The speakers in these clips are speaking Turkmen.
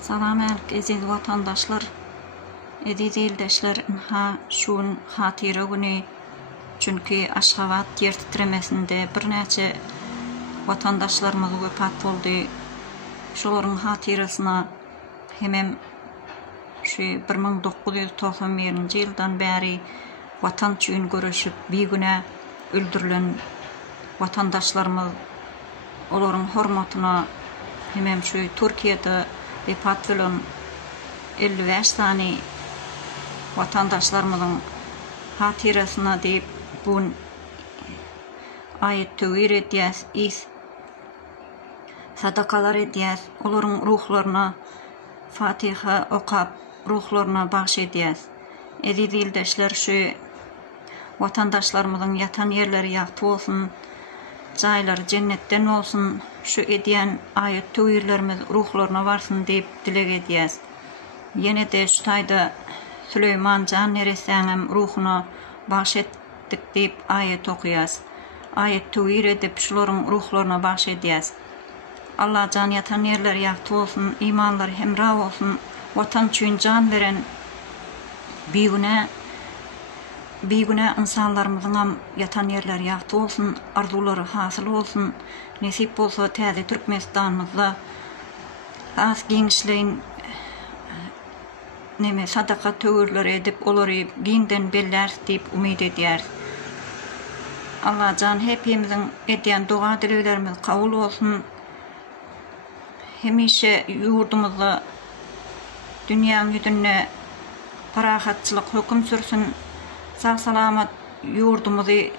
Salam alik eziz vatandaşlar, eziz eldeşler, şuun hatira güni, çünkü Aşgabat yer titremesinde bir näçe vatandaşlarymyz wepat boldy. Şolaryň hatirasyna hemem şu 1991-nji ýyldan bäri watan üçin göreşip biýgüne öldürilen vatandaşlarymyz, olaryň hormatyna hemem şu Türkiýede wepat bolan 55 tane vatandaşlarymyzyň hatirasyna diýip bu aýet töwür edýäs, sadakalar edýäs, olaryň ruhlaryna Fatiha okap, ruhlaryna bagş edýäs. Eziz eldeşler, şu vatandaşlarymyzyň yatan yerleri ýakty bolsun, jaýlary cennetten bolsun, şu edýän aýet töwürlerimiz ruhlaryna barsyn diýip dilek edýäs. Ýene-de şu taýda Süleyman Can neresäňem ruhuna bagş etdik diýip aýet okuyas. Aýet töwür edip şolaryň ruhlaryna bagş edýäs. Allah can yatan yerleri ýakty bolsun, imanlary hemra bolsun, watan üçin can beren biýgüne insanlarymyzyň yatan yerleri ýakty bolsun, arzulary hasyl bolsun, nesip bolsa täze Türkmenistanymyzda az giňişleýin sadaka töwürleri edip olary giňden beller diýip umyt edýär. Allah can hepimiziň edýän doga dileklerimiz kabul bolsun. Hemişe yurdumuzda dünýäň ýüzüne parahatçylyk höküm sürsün. Sağ salamat yurdumuzy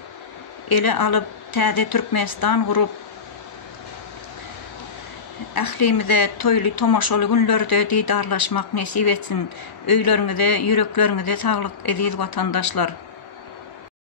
ele alıp täze Türkmenistan gurup ählimize toýly tomaşaly günlerde diýdarlaşmak nesip etsin. Öýlerinize, ýüreklerinize saglyk eziz vatandaşlar.